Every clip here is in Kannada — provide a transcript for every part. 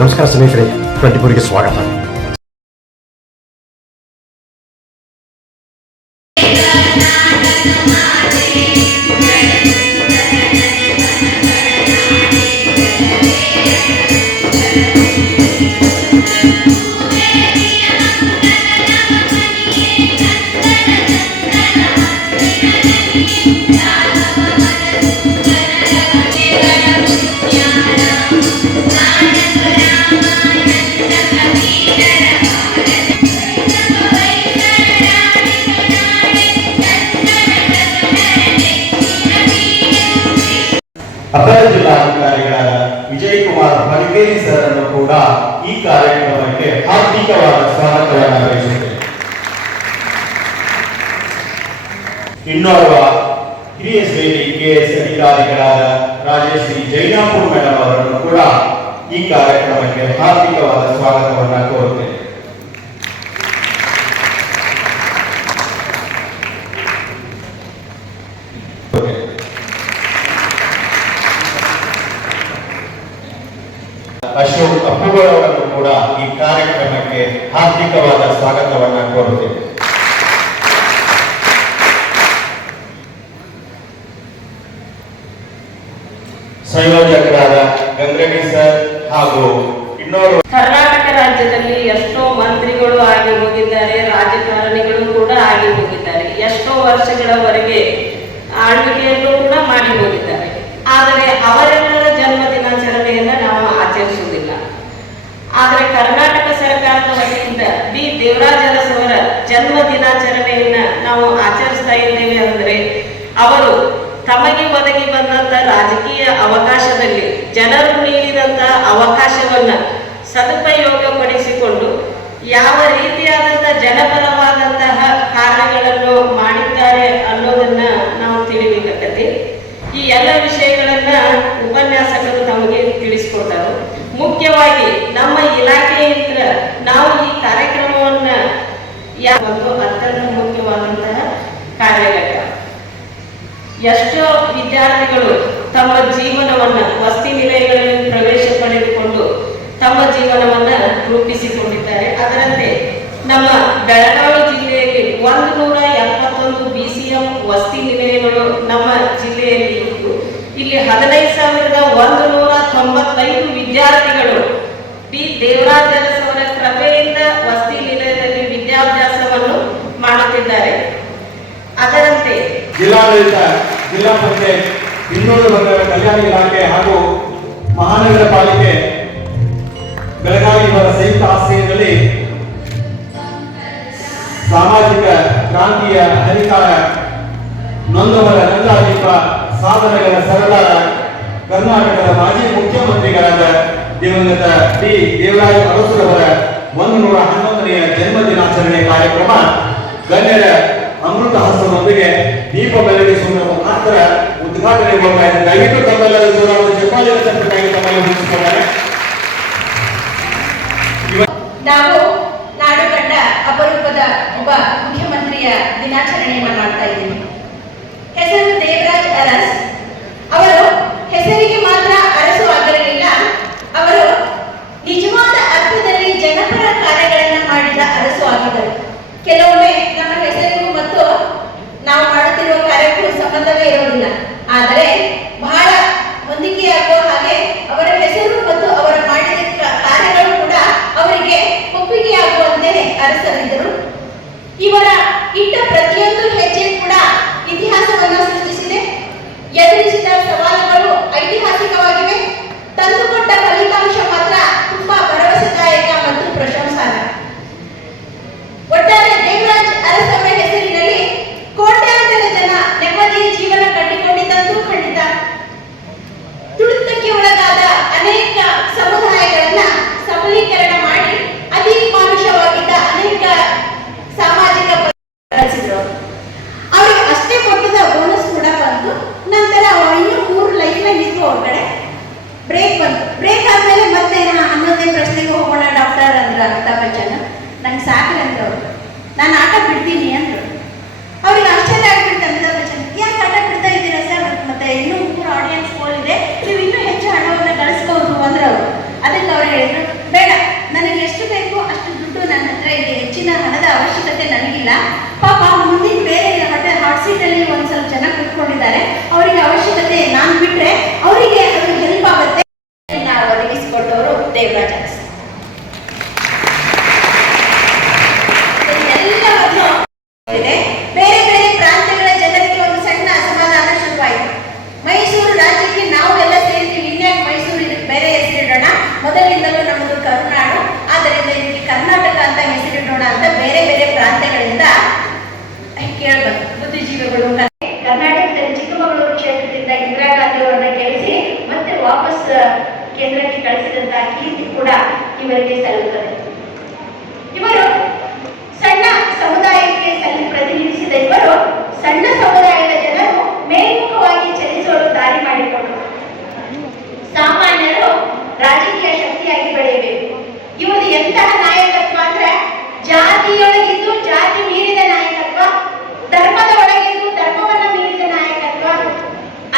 ನಮಸ್ಕಾರ ಸ್ನೇಹಿತರೆ, 24ಗೆ ಸ್ವಾಗತ. ಅಪರ ಜಿಲ್ಲಾಧಿಕಾರಿಗಳಾದ ವಿಜಯಕುಮಾರ್ ಮಡಿಕೇರಿ ಸರ್ ಅನ್ನು ಕೂಡ ಈ ಕಾರ್ಯಕ್ರಮಕ್ಕೆ ಹಾರ್ದಿಕವಾದ ಸ್ವಾಗತವನ್ನು ಬಯಸುತ್ತೇನೆ. ಇನ್ನೋರ್ವ ಹಿರಿಯ ಸೇನೆ ಕೆಎಸ್ ಅಧಿಕಾರಿಗಳಾದ ರಾಜಶ್ರೀ ಜೈನಾಪುರ್ ಮೇಡಮ್ ಅವರನ್ನು ಕೂಡ ಈ ಕಾರ್ಯಕ್ರಮಕ್ಕೆ ಹಾರ್ದಿಕವಾದ ಸ್ವಾಗತವನ್ನು ಕೋರುತ್ತೇನೆ. ಅಶೋಕ್ ಅಪ್ಪುಗಳವರನ್ನು ಕೂಡ ಈ ಕಾರ್ಯಕ್ರಮಕ್ಕೆ ಹಾರ್ದಿಕವಾದ ಸ್ವಾಗತವನ್ನು ಕೋರುತ್ತೇವೆ. ಸಂಯೋಜಕರಾದ ಗಂಗರೆಡ್ಡಿ ಸರ್ ಹಾಗೂ ಇನ್ನೋರು. ಕರ್ನಾಟಕ ರಾಜ್ಯದಲ್ಲಿ ಎಷ್ಟೋ ಮಂತ್ರಿಗಳು ಆಗಿ ಹೋಗಿದ್ದಾರೆ, ರಾಜಕಾರಣಿಗಳು ಕೂಡ ಆಗಿ ಹೋಗಿದ್ದಾರೆ, ಎಷ್ಟೋ ವರ್ಷಗಳವರೆಗೆ ಆಳ್ವಿಕೆಯನ್ನು ಕೂಡ ಮಾಡಿ ಹೋಗಿದ್ದಾರೆ. ಆದರೆ ಅವರೆಲ್ಲರ ಜನ್ಮ ದಿನಾಚರಣೆಯನ್ನ ನಾವು ಆಚರಿಸುವುದಿಲ್ಲ. ಆದರೆ ಕರ್ನಾಟಕ ಸರ್ಕಾರದ ವತಿಯಿಂದ ಬಿ ದೇವರಾಜ ಅರಸ್ ಅವರ ಜನ್ಮ ದಿನಾಚರಣೆಯನ್ನ ನಾವು ಆಚರಿಸ್ತಾ ಇದ್ದೇವೆ ಅಂದರೆ ಅವರು ತಮಗೆ ಒದಗಿ ಬಂದಂತ ರಾಜಕೀಯ ಅವಕಾಶದಲ್ಲಿ ಜನರು ನೀಡಿದಂತ ಅವಕಾಶವನ್ನ ಸದುಪಯೋಗಪಡಿಸಿಕೊಂಡು ಯಾವ ರೀತಿಯಾದಂತಹ ಜನಪರವಾದಂತಹ ಕಾರ್ಯಗಳನ್ನು ಮಾಡಿದ್ದಾರೆ ಅನ್ನೋದನ್ನ ನಾವು ತಿಳಿಬೇಕಾಗತ್ತೆ. ಈ ಎಲ್ಲ ವಿಷಯಗಳನ್ನ ಉಪನ್ಯಾಸಕರು ತಮಗೆ ತಿಳಿಸಿಕೊಟ್ಟರು. ಮುಖ್ಯವಾಗಿ ನಮ್ಮ ಇಲಾಖೆಯಿಂದ ನಾವು ಈ ಕಾರ್ಯಕ್ರಮವನ್ನ ಒಂದು ಅತ್ಯಂತ ಮುಖ್ಯವಾದಂತಹ ಕಾರ್ಯಘಟ್ಟ. ಎಷ್ಟೋ ವಿದ್ಯಾರ್ಥಿಗಳು ತಮ್ಮ ಜೀವನವನ್ನ ವಸತಿ ನಿಲಯಗಳಲ್ಲಿ ಪ್ರವೇಶ ಪಡೆದುಕೊಂಡು ತಮ್ಮ ಜೀವನವನ್ನ ರೂಪಿಸಿಕೊಂಡಿದ್ದಾರೆ. ಅದರಂತೆ ನಮ್ಮ ಬೆಳಗಾವಿ ಜಿಲ್ಲೆಯಲ್ಲಿ 171 BCM ವಸತಿ ನಿಲಯಗಳು ನಮ್ಮ ಜಿಲ್ಲೆಯಲ್ಲಿ ಇದ್ದು ಇಲ್ಲಿ 15,195 ವಿದ್ಯಾರ್ಥಿಗಳು ಬಿ ದೇವರಾಜ ಅರಸ್ ಅವರ ಕೃಪೆಯಿಂದ ವಸತಿ ನಿಲಯದಲ್ಲಿ ವಿದ್ಯಾಭ್ಯಾಸವನ್ನು ಮಾಡುತ್ತಿದ್ದಾರೆ. ಅದರಂತೆ ಜಿಲ್ಲಾಡಳಿತ, ಜಿಲ್ಲಾ ಪಂಚಾಯತ್, ಹಿಂದುಳಿದ ವರ್ಗಗಳ ಕಲ್ಯಾಣ ಇಲಾಖೆ ಹಾಗೂ ಮಹಾನಗರ ಪಾಲಿಕೆ ಬೆಳಗಾವಿ ಇವರ ಸಂಯುಕ್ತ ಆಶ್ರಯದಲ್ಲಿ ಸಾಮಾಜಿಕ ಕ್ರಾಂತಿಯ ಹರಿಕಾರ, ನೊಂದವರ ರಂಗಾದೀಪ, ಸಾಧನೆಗಳ ಸರದಾರ, ಕರ್ನಾಟಕದ ಮಾಜಿ ಮುಖ್ಯಮಂತ್ರಿಗಳಾದ ದಿವಂಗತ ಡಿ ದೇವರಾಜ ಅರಸುರವರ 111ನೇ ಜನ್ಮ ದಿನಾಚರಣೆ ಕಾರ್ಯಕ್ರಮ ಗಣ್ಯರ ಅಮೃತ ಹಸ್ತದೊಂದಿಗೆ ದೀಪ ಬೆಳಗಿಸುವ ಮುಖಾಂತರ ಉದ್ಘಾಟನೆಗೊಳ್ಳುತ್ತದೆ. ದಯವಿಟ್ಟು ತಮ್ಮೆಲ್ಲರ ಜೋರಾದ ಚಪ್ಪಾಳೆಯ ಚಪ್ಪಟಾಗಿ ತಮ್ಮಲ್ಲಿ ಮುಗಿಸಿಕೊಂಡರೆ ನಾವು ನಾಡು ಕಂಡ ಅಪರೂಪದ ಒಬ್ಬ ಮುಖ್ಯಮಂತ್ರಿಯ ದಿನಾಚರಣೆಯನ್ನು ಮಾಡ್ತಾ ಇದ್ದೀವಿ. ಹೆಸರು ದೇವರಾಜ ಅರಸ್. ಅವರು ಹೆಸರಿಗೆ ಮಾತ್ರ ಅರಸು ಆಗಿರಲಿಲ್ಲ, ಅವರು ನಿಜವಾದ ಅರ್ಥದಲ್ಲಿ ಜನಪರ ಕಾರ್ಯಗಳನ್ನು ಮಾಡಿದ ಅರಸು ಆಗಿದ್ದರು. ಕೆಲವೊಮ್ಮೆ ನಮ್ಮ ಹೆಸರಿಗೂ ಮತ್ತು ನಾವು ಮಾಡುತ್ತಿರುವ ಕಾರ್ಯಕ್ಕೂ ಸಂಬಂಧವೇ ಇರುವುದಿಲ್ಲ, ಆದರೆ ಬಹಳ ಹೊಂದಿಕೆಯಾಗುವ ಹಾಗೆ ಅವರ ಹೆಸರು ಮತ್ತು ಅವರ ಮಾಡಿದ ಕಾರ್ಯಗಳು ಕೂಡ ಅವರಿಗೆ ಒಪ್ಪಿಗೆಯಾಗುವಂತೆ ಅರಸರಿದ್ದರು. ಇವರ ಇಟ್ಟ ಪ್ರತಿಯೊಂದು ಹೆಜ್ಜೆ ಕೂಡ ಇತಿಹಾಸವನ್ನು ಸೃಷ್ಟಿಸಿದೆ ಕೇಂದ್ರಕ್ಕೆ ಕಳಿಸಿದಂತಹ ಕೀರ್ತಿ ಕೂಡ ಇವರಿಗೆ ಸಲ್ಲುತ್ತದೆ. ಇವರು ಸಣ್ಣ ಸಮುದಾಯಕ್ಕೆ ಪ್ರತಿನಿಧಿಸಿದ ಇವರು ಸಣ್ಣ ಸಮುದಾಯದ ಜನರು ಮೇಲ್ಮುಖವಾಗಿ ಚಲಿಸಲು ದಾರಿ ಮಾಡಿಕೊಟ್ಟರು. ಸಾಮಾನ್ಯರು ರಾಜಕೀಯ ಶಕ್ತಿಯಾಗಿ ಬೆಳೆಯಬೇಕು. ಇವರು ಎಂತಹ ನಾಯಕತ್ವ ಅಂದ್ರೆ ಜಾತಿಯೊಳಗಿದ್ದು ಜಾತಿ ಮೀರಿದ ನಾಯಕತ್ವ, ಧರ್ಮದ ಒಳಗಿದ್ದು ಧರ್ಮವನ್ನ ಮೀರಿದ ನಾಯಕತ್ವ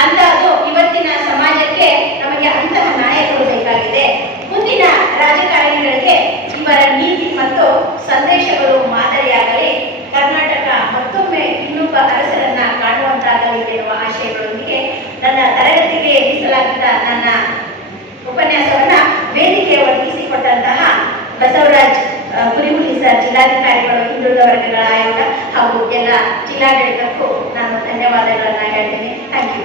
ಅಂತ. ಅದು ಇವತ್ತಿನ ಸಮಾಜಕ್ಕೆ ನಮಗೆ ಅಂತಹ ನಾಯಕರು ಬೇಕಾಗಿದೆ. ಮುಂದಿನ ರಾಜಕಾರಣಿಗಳಿಗೆ ಇವರ ನೀತಿ ಮತ್ತು ಸಂದೇಶಗಳು ಮಾದರಿಯಾಗಲಿ, ಕರ್ನಾಟಕ ಮತ್ತೊಮ್ಮೆ ಇನ್ನೊಬ್ಬ ಅರಸರನ್ನ ಕಾಣುವಂತಾಗಲಿ ಎನ್ನುವ ಆಶಯಗಳೊಂದಿಗೆ ನನ್ನ ತರಗತಿಗೆ ಮೀಸಲಾಗಿದ್ದ ನನ್ನ ಉಪನ್ಯಾಸವನ್ನ ವೇದಿಕೆ ಒದಗಿಸಿಕೊಟ್ಟಂತಹ ಬಸವರಾಜ್ ಕುರಿಮುಲಿ ಸರ್, ಜಿಲ್ಲಾಧಿಕಾರಿಗಳು, ಹಿಂದುಳಿದ ವರ್ಗಗಳ ಆಯೋಗ ಹಾಗೂ ಎಲ್ಲ ಜಿಲ್ಲಾಡಳಿತಕ್ಕೂ ನಾನು ಧನ್ಯವಾದಗಳನ್ನ ಹೇಳ್ತೀನಿ. Thank you.